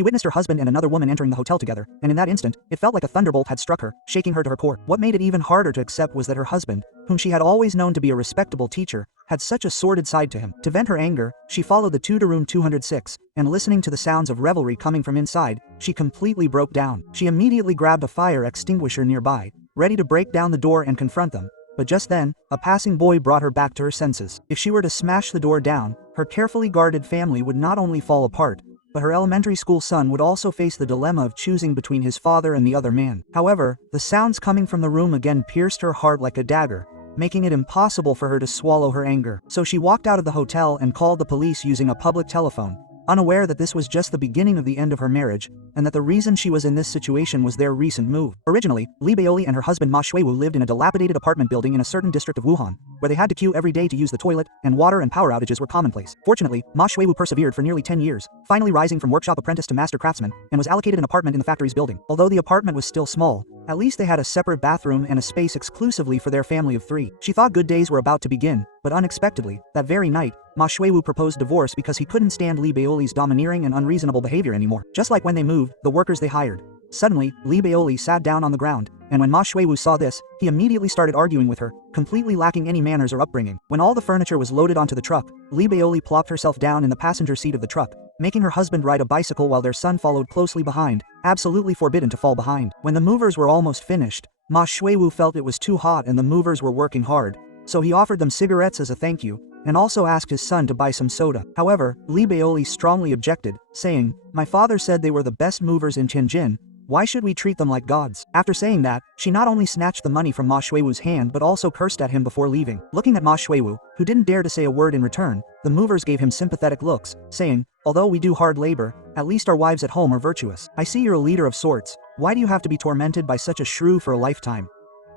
She witnessed her husband and another woman entering the hotel together, and in that instant, it felt like a thunderbolt had struck her, shaking her to her core. What made it even harder to accept was that her husband, whom she had always known to be a respectable teacher, had such a sordid side to him. To vent her anger, she followed the two to room 206, and listening to the sounds of revelry coming from inside, she completely broke down. She immediately grabbed a fire extinguisher nearby, ready to break down the door and confront them. But just then, a passing boy brought her back to her senses. If she were to smash the door down, her carefully guarded family would not only fall apart, but her elementary school son would also face the dilemma of choosing between his father and the other man. However, the sounds coming from the room again pierced her heart like a dagger, making it impossible for her to swallow her anger. So she walked out of the hotel and called the police using a public telephone, unaware that this was just the beginning of the end of her marriage, and that the reason she was in this situation was their recent move. Originally, Li Baoli and her husband Ma Shuiwu lived in a dilapidated apartment building in a certain district of Wuhan, where they had to queue every day to use the toilet, and water and power outages were commonplace. Fortunately, Ma Shuiwu persevered for nearly 10 years, finally rising from workshop apprentice to master craftsman, and was allocated an apartment in the factory's building. Although the apartment was still small, at least they had a separate bathroom and a space exclusively for their family of 3. She thought good days were about to begin, but unexpectedly, that very night, Ma Shuiwu proposed divorce because he couldn't stand Li Baoli's domineering and unreasonable behavior anymore. Just like when they moved, the workers they hired. Suddenly, Li Baoli sat down on the ground, and when Ma Shuiwu saw this, he immediately started arguing with her, completely lacking any manners or upbringing. When all the furniture was loaded onto the truck, Li Baoli plopped herself down in the passenger seat of the truck, making her husband ride a bicycle while their son followed closely behind, absolutely forbidden to fall behind. When the movers were almost finished, Ma Shuiwu felt it was too hot and the movers were working hard, so he offered them cigarettes as a thank you, and also asked his son to buy some soda. However, Li Baoli strongly objected, saying, "My father said they were the best movers in Tianjin. Why should we treat them like gods?" After saying that, she not only snatched the money from Ma Shuiwu's hand but also cursed at him before leaving. Looking at Ma Shuiwu, who didn't dare to say a word in return, the movers gave him sympathetic looks, saying, "Although we do hard labor, at least our wives at home are virtuous. I see you're a leader of sorts. Why do you have to be tormented by such a shrew for a lifetime?"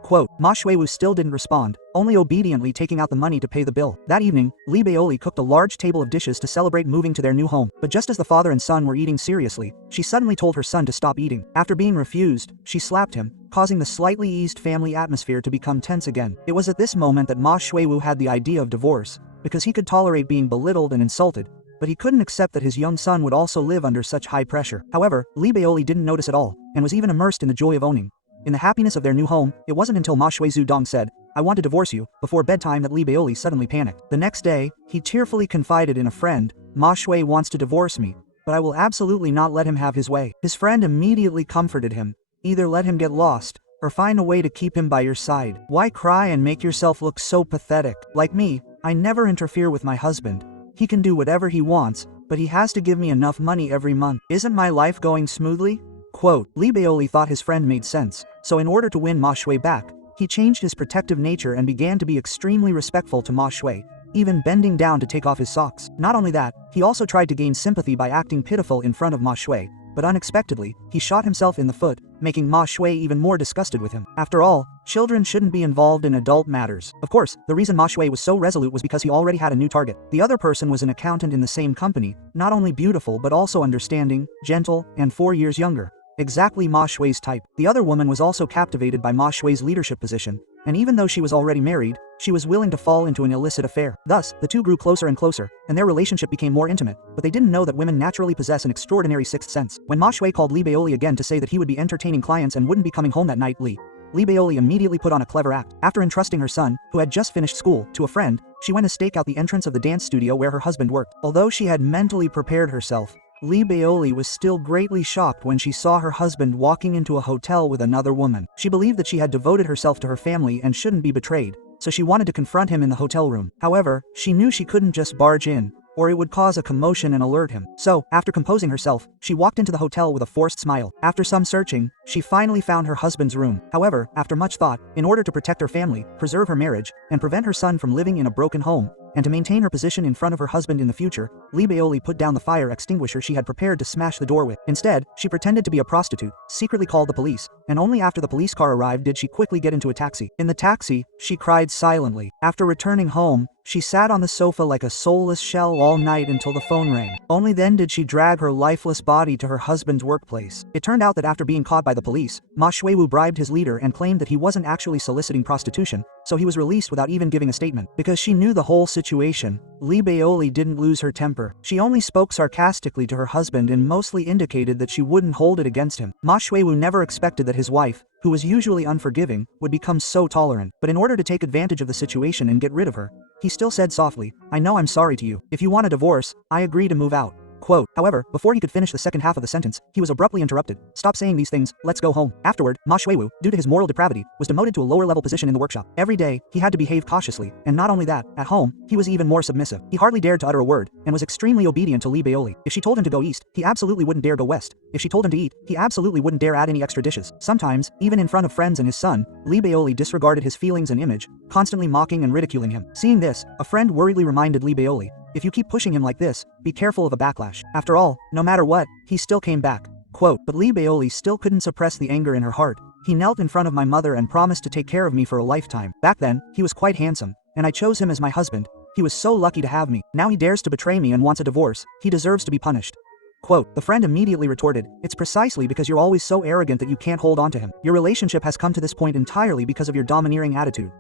Quote, Ma Shuiwu still didn't respond, only obediently taking out the money to pay the bill. That evening, Li Baoli cooked a large table of dishes to celebrate moving to their new home. But just as the father and son were eating seriously, she suddenly told her son to stop eating. After being refused, she slapped him, causing the slightly eased family atmosphere to become tense again. It was at this moment that Ma Shuiwu had the idea of divorce, because he could tolerate being belittled and insulted, but he couldn't accept that his young son would also live under such high pressure. However, Li Baoli didn't notice at all, and was even immersed in the joy of owning. In the happiness of their new home, it wasn't until Ma Shui Zudong said, "I want to divorce you," before bedtime that Li Baoli suddenly panicked. The next day, he tearfully confided in a friend, "Ma Shui wants to divorce me, but I will absolutely not let him have his way." His friend immediately comforted him, "Either let him get lost, or find a way to keep him by your side. Why cry and make yourself look so pathetic? Like me, I never interfere with my husband. He can do whatever he wants, but he has to give me enough money every month. Isn't my life going smoothly?" Quote, Li Baoli thought his friend made sense, so in order to win Ma Shui back, he changed his protective nature and began to be extremely respectful to Ma Shui, even bending down to take off his socks. Not only that, he also tried to gain sympathy by acting pitiful in front of Ma Shui, but unexpectedly, he shot himself in the foot, making Ma Shui even more disgusted with him. After all, children shouldn't be involved in adult matters. Of course, the reason Ma Shui was so resolute was because he already had a new target. The other person was an accountant in the same company, not only beautiful but also understanding, gentle, and 4 years younger. Exactly Ma Shui's type. The other woman was also captivated by Ma Shui's leadership position, and even though she was already married, she was willing to fall into an illicit affair. Thus, the two grew closer and closer, and their relationship became more intimate, but they didn't know that women naturally possess an extraordinary sixth sense. When Ma Shui called Li Baoli again to say that he would be entertaining clients and wouldn't be coming home that night, Li Baoli immediately put on a clever act. After entrusting her son, who had just finished school, to a friend, she went to stake out the entrance of the dance studio where her husband worked. Although she had mentally prepared herself, Li Baoli was still greatly shocked when she saw her husband walking into a hotel with another woman. She believed that she had devoted herself to her family and shouldn't be betrayed, so she wanted to confront him in the hotel room. However, she knew she couldn't just barge in, or it would cause a commotion and alert him. So, after composing herself, she walked into the hotel with a forced smile. After some searching, she finally found her husband's room. However, after much thought, in order to protect her family, preserve her marriage, and prevent her son from living in a broken home, and to maintain her position in front of her husband in the future, Li Baoli put down the fire extinguisher she had prepared to smash the door with. Instead, she pretended to be a prostitute, secretly called the police, and only after the police car arrived did she quickly get into a taxi. In the taxi, she cried silently. After returning home, she sat on the sofa like a soulless shell all night until the phone rang. Only then did she drag her lifeless body to her husband's workplace. It turned out that after being caught by the police, Ma Shuiwu bribed his leader and claimed that he wasn't actually soliciting prostitution, so he was released without even giving a statement. Because she knew the whole situation, Lee Baoli didn't lose her temper. She only spoke sarcastically to her husband and mostly indicated that she wouldn't hold it against him. Ma Shuiwu never expected that his wife, who was usually unforgiving, would become so tolerant. But in order to take advantage of the situation and get rid of her, he still said softly, "I know I'm sorry to you. If you want a divorce, I agree to move out." Quote. However, before he could finish the second half of the sentence, he was abruptly interrupted. "Stop saying these things, let's go home." Afterward, Ma Shuiwu, due to his moral depravity, was demoted to a lower level position in the workshop. Every day, he had to behave cautiously, and not only that, at home, he was even more submissive. He hardly dared to utter a word, and was extremely obedient to Lee Baoli. If she told him to go east, he absolutely wouldn't dare go west. If she told him to eat, he absolutely wouldn't dare add any extra dishes. Sometimes, even in front of friends and his son, Lee Baoli disregarded his feelings and image, constantly mocking and ridiculing him. Seeing this, a friend worriedly reminded Lee Baoli, "If you keep pushing him like this, be careful of a backlash." After all, no matter what, he still came back. Quote. But Lee Baoli still couldn't suppress the anger in her heart. "He knelt in front of my mother and promised to take care of me for a lifetime. Back then, he was quite handsome, and I chose him as my husband. He was so lucky to have me. Now he dares to betray me and wants a divorce. He deserves to be punished." Quote. The friend immediately retorted, "It's precisely because you're always so arrogant that you can't hold on to him. Your relationship has come to this point entirely because of your domineering attitude."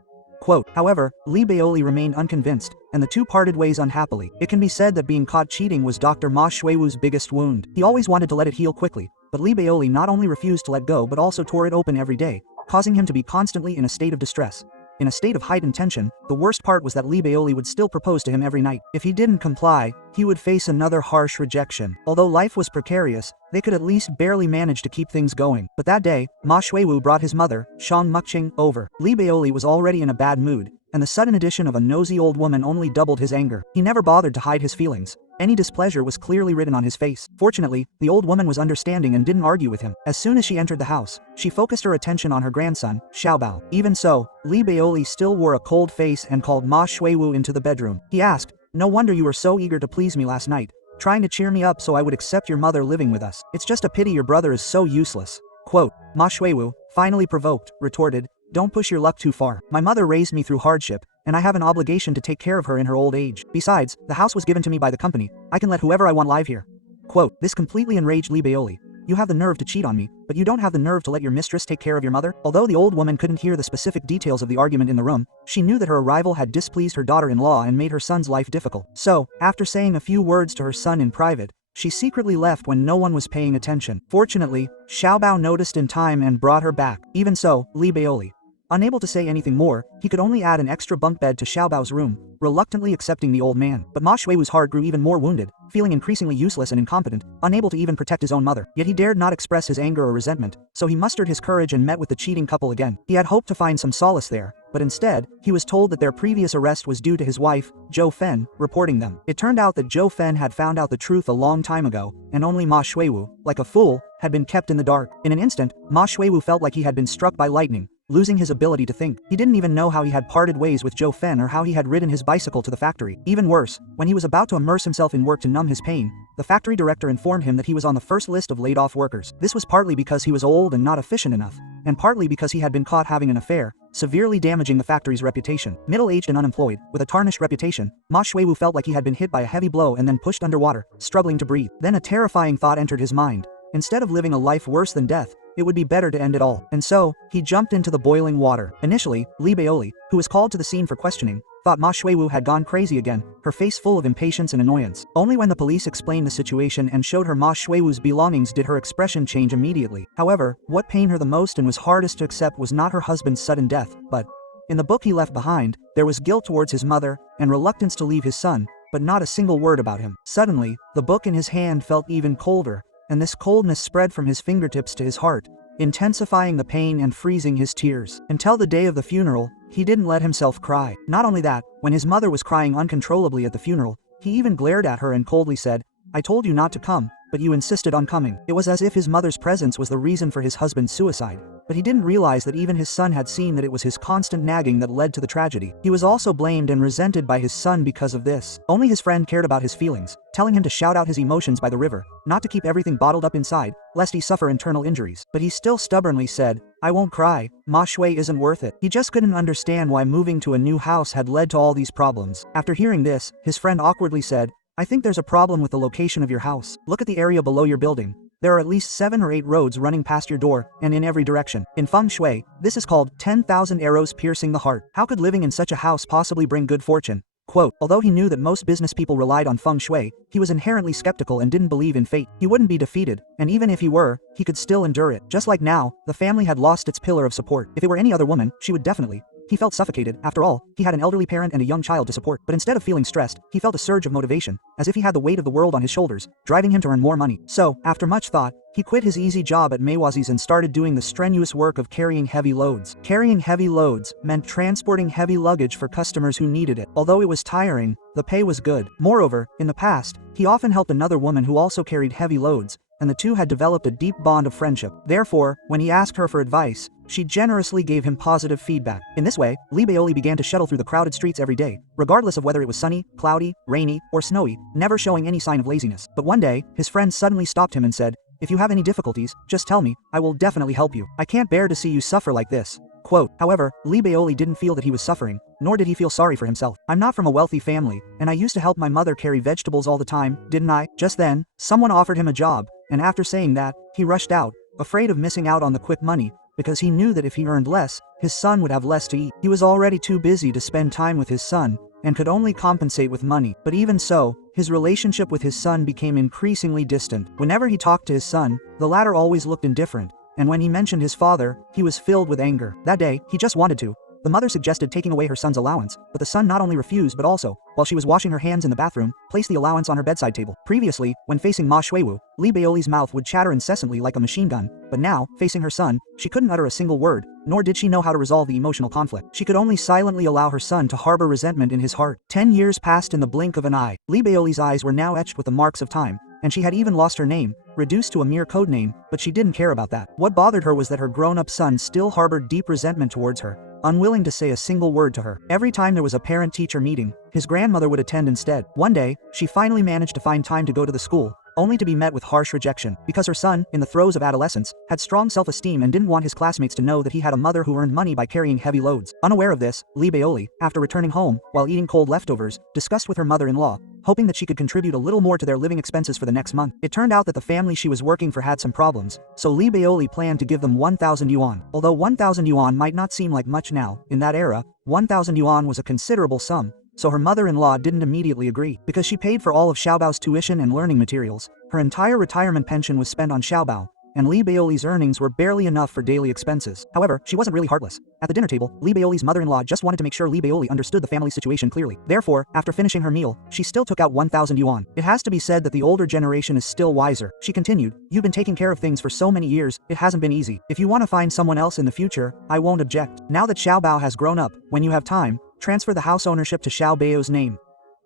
Quote. However, Lee Baoli remained unconvinced, and the two parted ways unhappily. It can be said that being caught cheating was Dr. Ma Shuiwu's biggest wound. He always wanted to let it heal quickly, but Lee Baoli not only refused to let go but also tore it open every day, causing him to be constantly in a state of distress. In a state of heightened tension, the worst part was that Lee Baoli would still propose to him every night. If he didn't comply, he would face another harsh rejection. Although life was precarious, they could at least barely manage to keep things going. But that day, Ma Shuiwu brought his mother, Shang Mukching, over. Lee Baoli was already in a bad mood, and the sudden addition of a nosy old woman only doubled his anger. He never bothered to hide his feelings. Any displeasure was clearly written on his face. Fortunately, the old woman was understanding and didn't argue with him. As soon as she entered the house, she focused her attention on her grandson, Xiaobao. Even so, Lee Baoli still wore a cold face and called Ma Shuiwu into the bedroom. He asked, "No wonder you were so eager to please me last night, trying to cheer me up so I would accept your mother living with us. It's just a pity your brother is so useless." Quote. Ma Shuiwu, finally provoked, retorted, "Don't push your luck too far. My mother raised me through hardship, and I have an obligation to take care of her in her old age. Besides, the house was given to me by the company. I can let whoever I want live here." Quote. This completely enraged Lee Baoli. "You have the nerve to cheat on me, but you don't have the nerve to let your mistress take care of your mother?" Although the old woman couldn't hear the specific details of the argument in the room, she knew that her arrival had displeased her daughter-in-law and made her son's life difficult. So, after saying a few words to her son in private, she secretly left when no one was paying attention. Fortunately, Xiaobao noticed in time and brought her back. Even so, Lee Baoli, unable to say anything more, he could only add an extra bunk bed to Xiaobao's room, reluctantly accepting the old man. But Ma Shuiwu's heart grew even more wounded, feeling increasingly useless and incompetent, unable to even protect his own mother. Yet he dared not express his anger or resentment, so he mustered his courage and met with the cheating couple again. He had hoped to find some solace there, but instead, he was told that their previous arrest was due to his wife, Zhou Fen, reporting them. It turned out that Zhou Fen had found out the truth a long time ago, and only Ma Shuiwu, like a fool, had been kept in the dark. In an instant, Ma Shuiwu felt like he had been struck by lightning, losing his ability to think. He didn't even know how he had parted ways with Zhou Fen or how he had ridden his bicycle to the factory. Even worse, when he was about to immerse himself in work to numb his pain, the factory director informed him that he was on the first list of laid-off workers. This was partly because he was old and not efficient enough, and partly because he had been caught having an affair, severely damaging the factory's reputation. Middle-aged and unemployed, with a tarnished reputation, Ma Shuiwu felt like he had been hit by a heavy blow and then pushed underwater, struggling to breathe. Then a terrifying thought entered his mind. Instead of living a life worse than death, it would be better to end it all. And so, he jumped into the boiling water. Initially, Lee Baoli, who was called to the scene for questioning, thought Ma Shuiwu had gone crazy again, her face full of impatience and annoyance. Only when the police explained the situation and showed her Ma Shuiwu's belongings did her expression change immediately. However, what pained her the most and was hardest to accept was not her husband's sudden death, but in the book he left behind, there was guilt towards his mother, and reluctance to leave his son, but not a single word about him. Suddenly, the book in his hand felt even colder, and this coldness spread from his fingertips to his heart, intensifying the pain and freezing his tears. Until the day of the funeral, he didn't let himself cry. Not only that, when his mother was crying uncontrollably at the funeral, he even glared at her and coldly said, "I told you not to come, but you insisted on coming." It was as if his mother's presence was the reason for his husband's suicide, but he didn't realize that even his son had seen that it was his constant nagging that led to the tragedy. He was also blamed and resented by his son because of this. Only his friend cared about his feelings, telling him to shout out his emotions by the river, not to keep everything bottled up inside, lest he suffer internal injuries. But he still stubbornly said, "I won't cry, Ma Shui isn't worth it." He just couldn't understand why moving to a new house had led to all these problems. After hearing this, his friend awkwardly said, "I think there's a problem with the location of your house. Look at the area below your building. There are at least 7 or 8 roads running past your door, and in every direction. In feng shui, this is called 10,000 arrows piercing the heart. How could living in such a house possibly bring good fortune? Quote, although he knew that most business people relied on feng shui, he was inherently skeptical and didn't believe in fate. He wouldn't be defeated, and even if he were, he could still endure it. Just like now, the family had lost its pillar of support. If it were any other woman, she would definitely. He felt suffocated. After all, he had an elderly parent and a young child to support. But instead of feeling stressed, he felt a surge of motivation, as if he had the weight of the world on his shoulders, driving him to earn more money. So, after much thought, he quit his easy job at Maywazi's and started doing the strenuous work of carrying heavy loads. Carrying heavy loads meant transporting heavy luggage for customers who needed it. Although it was tiring, the pay was good. Moreover, in the past, he often helped another woman who also carried heavy loads, and the two had developed a deep bond of friendship. Therefore, when he asked her for advice, she generously gave him positive feedback. In this way, Lee Baoli began to shuttle through the crowded streets every day, regardless of whether it was sunny, cloudy, rainy, or snowy, never showing any sign of laziness. But one day, his friend suddenly stopped him and said, "If you have any difficulties, just tell me, I will definitely help you. I can't bear to see you suffer like this." Quote, however, Lee Baoli didn't feel that he was suffering, nor did he feel sorry for himself. "I'm not from a wealthy family, and I used to help my mother carry vegetables all the time, didn't I?" Just then, someone offered him a job, and after saying that, he rushed out, afraid of missing out on the quick money, because he knew that if he earned less, his son would have less to eat. He was already too busy to spend time with his son, and could only compensate with money. But even so, his relationship with his son became increasingly distant. Whenever he talked to his son, the latter always looked indifferent, and when he mentioned his father, he was filled with anger. That day, he just wanted to. The mother suggested taking away her son's allowance, but the son not only refused but also, while she was washing her hands in the bathroom, placed the allowance on her bedside table. Previously, when facing Ma Shuiwu, Lee Baoli's mouth would chatter incessantly like a machine gun, but now, facing her son, she couldn't utter a single word, nor did she know how to resolve the emotional conflict. She could only silently allow her son to harbor resentment in his heart. 10 years passed in the blink of an eye. Lee Baoli's eyes were now etched with the marks of time, and she had even lost her name, reduced to a mere code name, but she didn't care about that. What bothered her was that her grown-up son still harbored deep resentment towards her, unwilling to say a single word to her. Every time there was a parent-teacher meeting, his grandmother would attend instead. One day, she finally managed to find time to go to the school, only to be met with harsh rejection, because her son, in the throes of adolescence, had strong self-esteem and didn't want his classmates to know that he had a mother who earned money by carrying heavy loads. Unaware of this, Lee Baoli, after returning home, while eating cold leftovers, discussed with her mother-in-law, hoping that she could contribute a little more to their living expenses for the next month. It turned out that the family she was working for had some problems, so Lee Baoli planned to give them 1,000 yuan. Although 1,000 yuan might not seem like much now, in that era, 1,000 yuan was a considerable sum, so her mother-in-law didn't immediately agree. Because she paid for all of Xiaobao's tuition and learning materials, her entire retirement pension was spent on Xiaobao, and Lee Baoli's earnings were barely enough for daily expenses. However, she wasn't really heartless. At the dinner table, Lee Baoli's mother-in-law just wanted to make sure Lee Baoli understood the family's situation clearly. Therefore, after finishing her meal, she still took out 1,000 yuan. It has to be said that the older generation is still wiser. She continued, "You've been taking care of things for so many years, it hasn't been easy. If you want to find someone else in the future, I won't object. Now that Xiaobao has grown up, when you have time, transfer the house ownership to Xiaobao's name."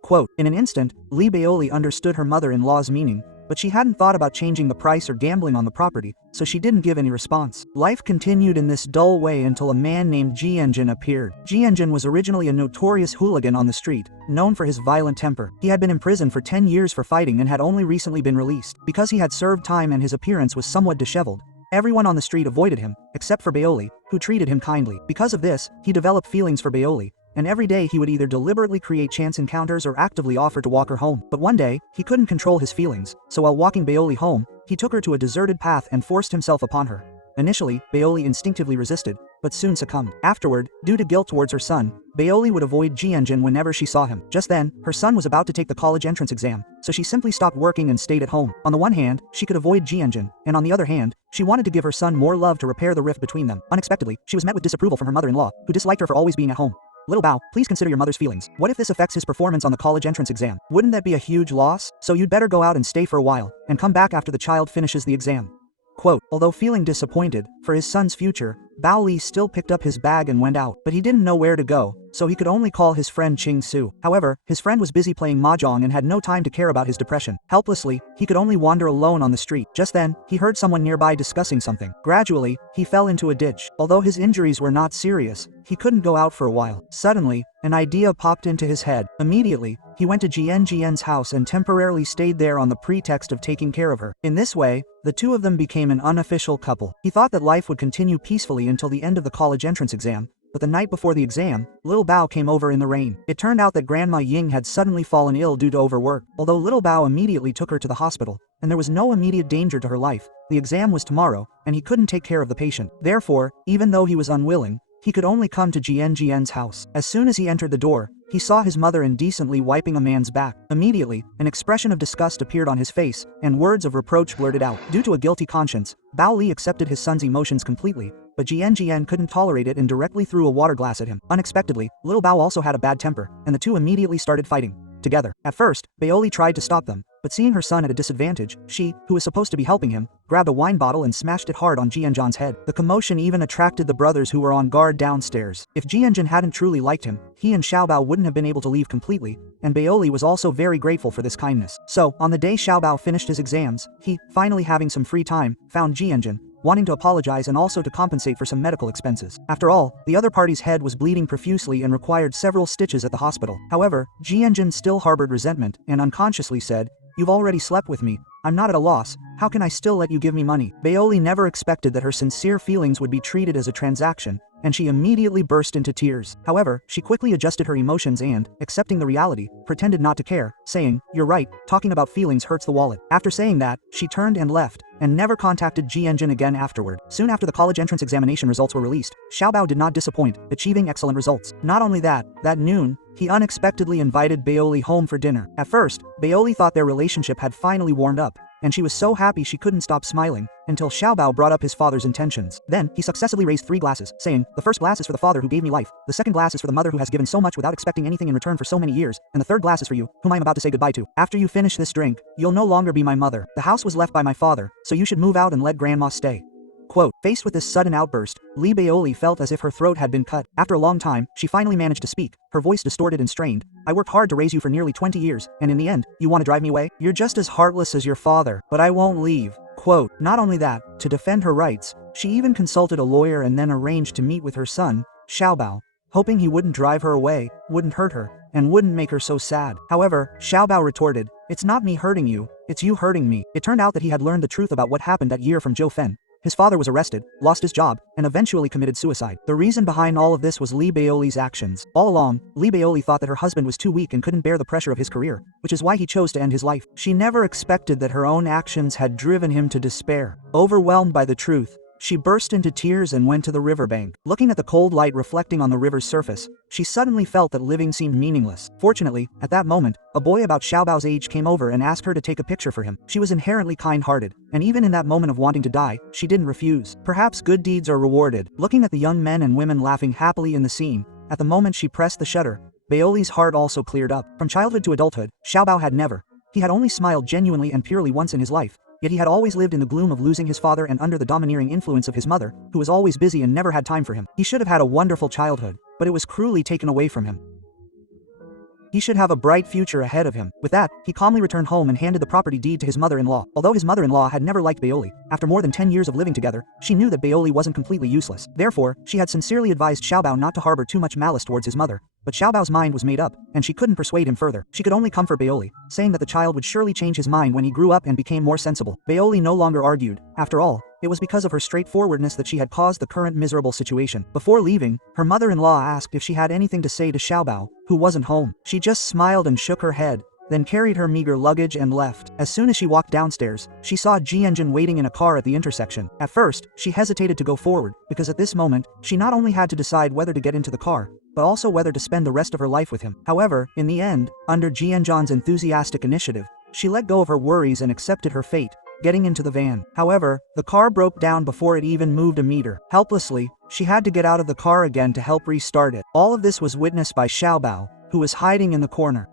Quote, in an instant, Lee Baoli understood her mother-in-law's meaning, but she hadn't thought about changing the price or gambling on the property, so she didn't give any response. Life continued in this dull way until a man named Jianjin appeared. Jianjin was originally a notorious hooligan on the street, known for his violent temper. He had been imprisoned for 10 years for fighting and had only recently been released. Because he had served time and his appearance was somewhat disheveled, everyone on the street avoided him, except for Baoli, who treated him kindly. Because of this, he developed feelings for Baoli, and every day he would either deliberately create chance encounters or actively offer to walk her home. But one day, he couldn't control his feelings, so while walking Baoli home, he took her to a deserted path and forced himself upon her. Initially, Baoli instinctively resisted, but soon succumbed. Afterward, due to guilt towards her son, Baoli would avoid Jianjin whenever she saw him. Just then, her son was about to take the college entrance exam, so she simply stopped working and stayed at home. On the one hand, she could avoid Jianjin, and on the other hand, she wanted to give her son more love to repair the rift between them. Unexpectedly, she was met with disapproval from her mother-in-law, who disliked her for always being at home. "Little Bao, please consider your mother's feelings. What if this affects his performance on the college entrance exam? Wouldn't that be a huge loss? So you'd better go out and stay for a while, and come back after the child finishes the exam." Quote, although feeling disappointed for his son's future, Bao Li still picked up his bag and went out, but he didn't know where to go, so he could only call his friend Ching Su. However, his friend was busy playing mahjong and had no time to care about his depression. Helplessly, he could only wander alone on the street. Just then, he heard someone nearby discussing something. Gradually, he fell into a ditch. Although his injuries were not serious, he couldn't go out for a while. Suddenly, an idea popped into his head. Immediately, he went to Jian's house and temporarily stayed there on the pretext of taking care of her. In this way, the two of them became an unofficial couple. He thought that life would continue peacefully until the end of the college entrance exam, But the night before the exam, Little Bao came over in the rain. It turned out that Grandma Ying had suddenly fallen ill due to overwork. Although Little Bao immediately took her to the hospital, and there was no immediate danger to her life, the exam was tomorrow, and he couldn't take care of the patient. Therefore, even though he was unwilling, he could only come to Jian's house. As soon as he entered the door, he saw his mother indecently wiping a man's back. Immediately, an expression of disgust appeared on his face, and words of reproach blurted out. Due to a guilty conscience, Bao Li accepted his son's emotions completely, but Jian couldn't tolerate it and directly threw a water glass at him. Unexpectedly, Little Bao also had a bad temper, and the two immediately started fighting together. At first, Baoli tried to stop them, but seeing her son at a disadvantage, she, who was supposed to be helping him, grabbed a wine bottle and smashed it hard on Jian's head. The commotion even attracted the brothers who were on guard downstairs. If Jian hadn't truly liked him, he and Xiaobao wouldn't have been able to leave completely, and Baoli was also very grateful for this kindness. So, on the day Xiaobao finished his exams, he, finally having some free time, found Jian, wanting to apologize and also to compensate for some medical expenses. After all, the other party's head was bleeding profusely and required several stitches at the hospital. However, Jian still harbored resentment and unconsciously said, "You've already slept with me. I'm not at a loss. How can I still let you give me money?" Baoli never expected that her sincere feelings would be treated as a transaction, and she immediately burst into tears. However, she quickly adjusted her emotions and, accepting the reality, pretended not to care, saying, "You're right, talking about feelings hurts the wallet." After saying that, she turned and left, and never contacted Jian again afterward. Soon after the college entrance examination results were released, Xiaobao did not disappoint, achieving excellent results. Not only that noon, he unexpectedly invited Baoli home for dinner. At first, Baoli thought their relationship had finally warmed up, and she was so happy she couldn't stop smiling, until Xiaobao brought up his father's intentions. Then, he successively raised 3 glasses, saying, "The first glass is for the father who gave me life, the second glass is for the mother who has given so much without expecting anything in return for so many years, and the third glass is for you, whom I am about to say goodbye to. After you finish this drink, you'll no longer be my mother. The house was left by my father, so you should move out and let Grandma stay." Quote, faced with this sudden outburst, Li Baoli felt as if her throat had been cut. After a long time, she finally managed to speak, her voice distorted and strained. "I worked hard to raise you for nearly 20 years, and in the end, you want to drive me away? You're just as heartless as your father, but I won't leave." Quote, not only that, to defend her rights, she even consulted a lawyer and then arranged to meet with her son, Xiaobao, hoping he wouldn't drive her away, wouldn't hurt her, and wouldn't make her so sad. However, Xiaobao retorted, "It's not me hurting you, it's you hurting me." It turned out that he had learned the truth about what happened that year from Zhou Fen. His father was arrested, lost his job, and eventually committed suicide. The reason behind all of this was Li Baoli's actions. All along, Li Baoli thought that her husband was too weak and couldn't bear the pressure of his career, which is why he chose to end his life. She never expected that her own actions had driven him to despair. Overwhelmed by the truth, she burst into tears and went to the riverbank. Looking at the cold light reflecting on the river's surface, she suddenly felt that living seemed meaningless. Fortunately, at that moment, a boy about Xiaobao's age came over and asked her to take a picture for him. She was inherently kind-hearted, and even in that moment of wanting to die, she didn't refuse. Perhaps good deeds are rewarded. Looking at the young men and women laughing happily in the scene, at the moment she pressed the shutter, Baoli's heart also cleared up. From childhood to adulthood, Xiaobao had never. He had only smiled genuinely and purely once in his life. Yet he had always lived in the gloom of losing his father and under the domineering influence of his mother, who was always busy and never had time for him. He should have had a wonderful childhood, but it was cruelly taken away from him. He should have a bright future ahead of him. With that, he calmly returned home and handed the property deed to his mother-in-law. Although his mother-in-law had never liked Baoli, after more than 10 years of living together, she knew that Baoli wasn't completely useless. Therefore, she had sincerely advised Xiaobao not to harbor too much malice towards his mother. But Xiaobao's mind was made up, and she couldn't persuade him further. She could only comfort Baoli, saying that the child would surely change his mind when he grew up and became more sensible. Baoli no longer argued. After all, it was because of her straightforwardness that she had caused the current miserable situation. Before leaving, her mother-in-law asked if she had anything to say to Xiaobao, who wasn't home. She just smiled and shook her head, then carried her meager luggage and left. As soon as she walked downstairs, she saw Jianjin waiting in a car at the intersection. At first, she hesitated to go forward, because at this moment, she not only had to decide whether to get into the car, but also whether to spend the rest of her life with him. However, in the end, under Jianzhan's enthusiastic initiative, she let go of her worries and accepted her fate, getting into the van. However, the car broke down before it even moved a meter. Helplessly, she had to get out of the car again to help restart it. All of this was witnessed by Xiaobao, who was hiding in the corner.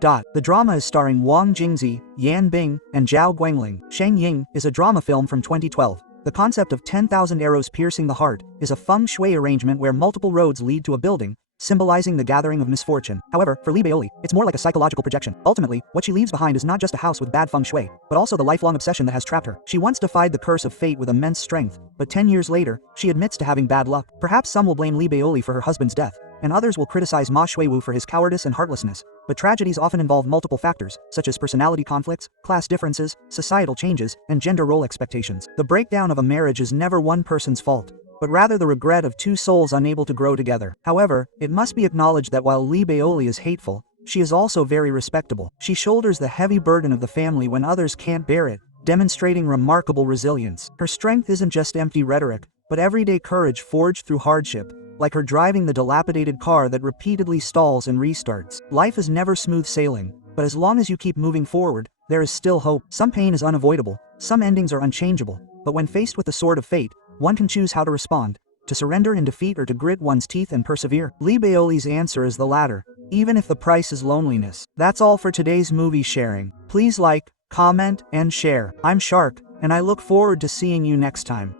The drama is starring Wang Jingzi, Yan Bing, and Zhao Guangling. Sheng Ying is a drama film from 2012. The concept of 10,000 arrows piercing the heart is a feng shui arrangement where multiple roads lead to a building, symbolizing the gathering of misfortune. However, for Li Baoli, it's more like a psychological projection. Ultimately, what she leaves behind is not just a house with bad feng shui, but also the lifelong obsession that has trapped her. She once defied the curse of fate with immense strength, but 10 years later, she admits to having bad luck. Perhaps some will blame Li Baoli for her husband's death, and others will criticize Ma Shuiwu for his cowardice and heartlessness. But tragedies often involve multiple factors, such as personality conflicts, class differences, societal changes, and gender role expectations. The breakdown of a marriage is never one person's fault. but rather the regret of two souls unable to grow together. However, it must be acknowledged that while Lee Baoli is hateful, she is also very respectable. She shoulders the heavy burden of the family when others can't bear it, demonstrating remarkable resilience. Her strength isn't just empty rhetoric, but everyday courage forged through hardship, like her driving the dilapidated car that repeatedly stalls and restarts. Life is never smooth sailing, but as long as you keep moving forward, there is still hope. Some pain is unavoidable, some endings are unchangeable, but when faced with the sword of fate, one can choose how to respond, to surrender in defeat or to grit one's teeth and persevere. Lee Baoli's answer is the latter, even if the price is loneliness. That's all for today's movie sharing. Please like, comment, and share. I'm Shark, and I look forward to seeing you next time.